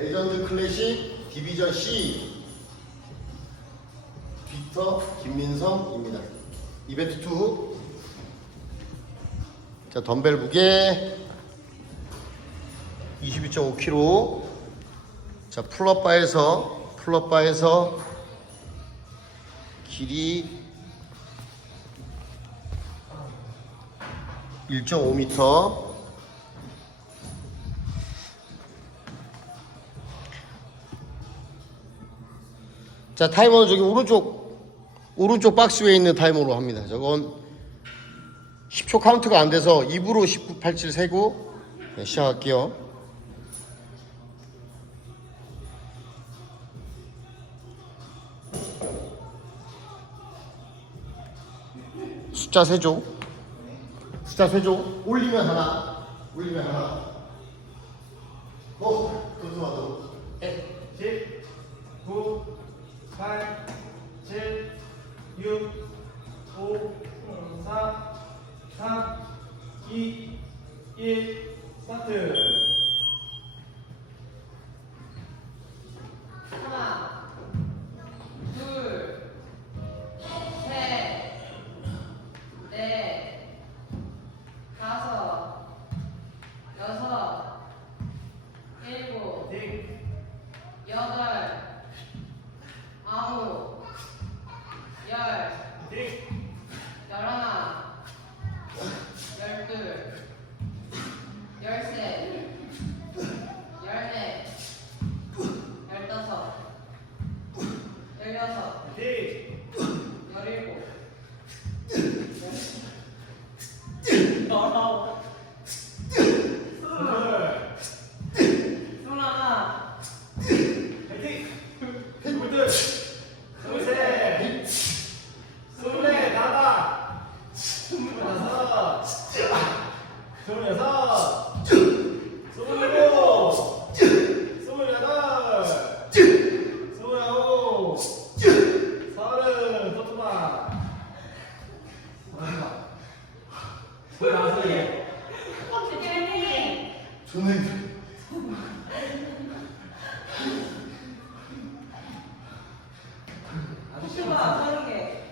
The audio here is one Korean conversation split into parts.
레전드 클래식 디비전 C 빅터 김민성입니다. 이벤트 2. 자, 덤벨 무게 22.5kg. 자, 풀업바에서 풀업바에서 길이 1.5m. 자, 타이머는 저기 오른쪽 오른쪽 박스 위에 있는 타이머로 합니다. 저건 10초 카운트가 안 돼서 입으로 19, 87 세고 네, 시작할게요. 숫자 세조 숫자 세조 올리면 하나 올리면 하나 어 그것도 와도 10, 9, 8, 7, 6, 5, 4, 3, 2, 1, 스타트! 하나, 둘, 셋, 넷, 다섯, 여섯, 일곱, 띵! 여덟, 아홉, 열, 띵! 열하나, 열둘, 열셋, 열넷, 열다섯, 열여섯, 띵! 열일곱, 둘! 스물하나, 파이팅! 스물둘! 스물셋! 스물넷! 나다! 스물다섯! 스물여섯! 스물일곱! 스물여덟! 스물아홉! 서른! 토토마! 스물다섯 개! 슈가 서른 개.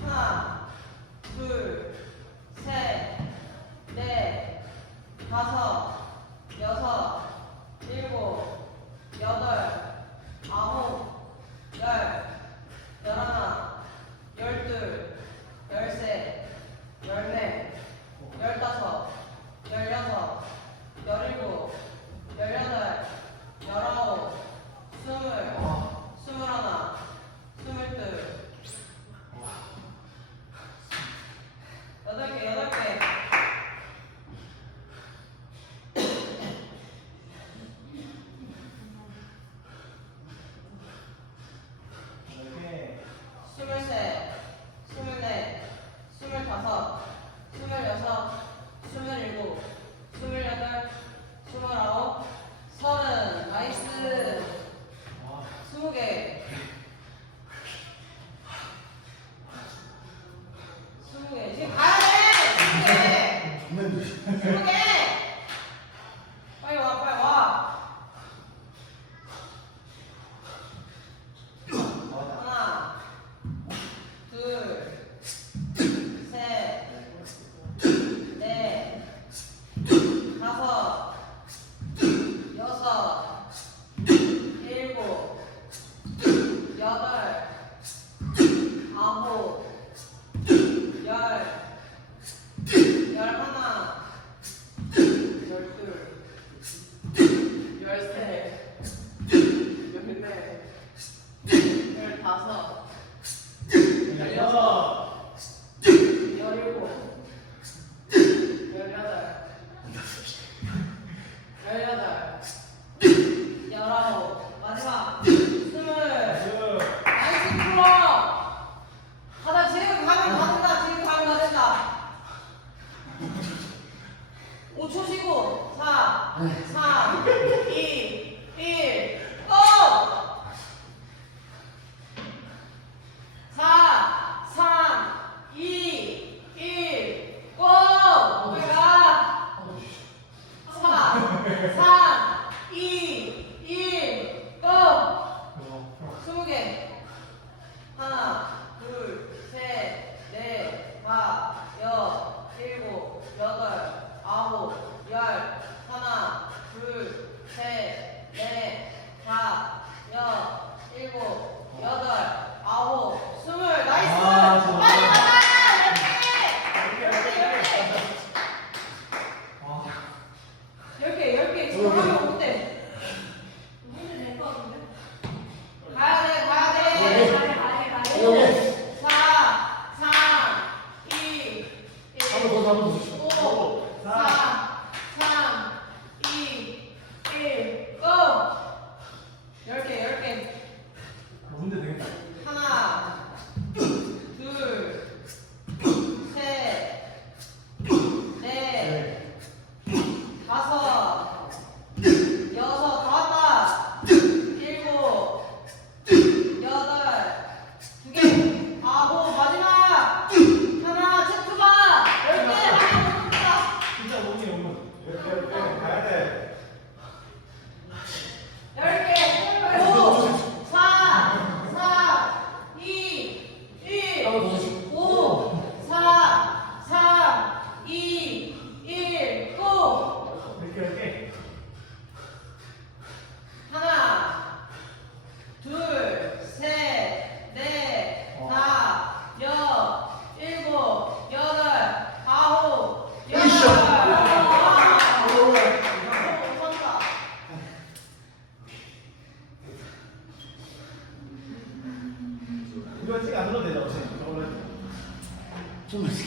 하나, 둘, 셋, 넷, 다섯, 여섯, 일곱, 여덟, 아홉, 열, 열하나, Third, 열둘, 좀 이렇게.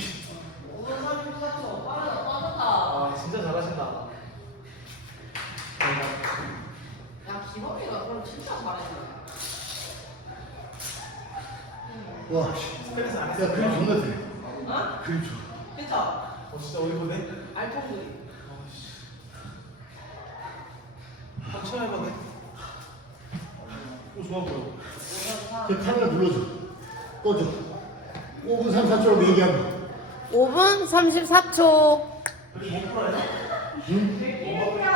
5분 34초. 빠르다, 빠졌다. 아 진짜 잘하신다. 야, 기범이가 그럼 진짜 잘했네. 와, 씨. 스트레스 안 야, 했어. 그림 존나 돼. 어? 그림 좋아. 그쵸? 어 진짜 어이 보네. 알통구이. 처음 해보네. 오 좋아 보여. 그 카메라 눌러줘. 꺼줘. 5분 34초로 얘기하고. 5분 34초. 못 풀어야 돼? 응?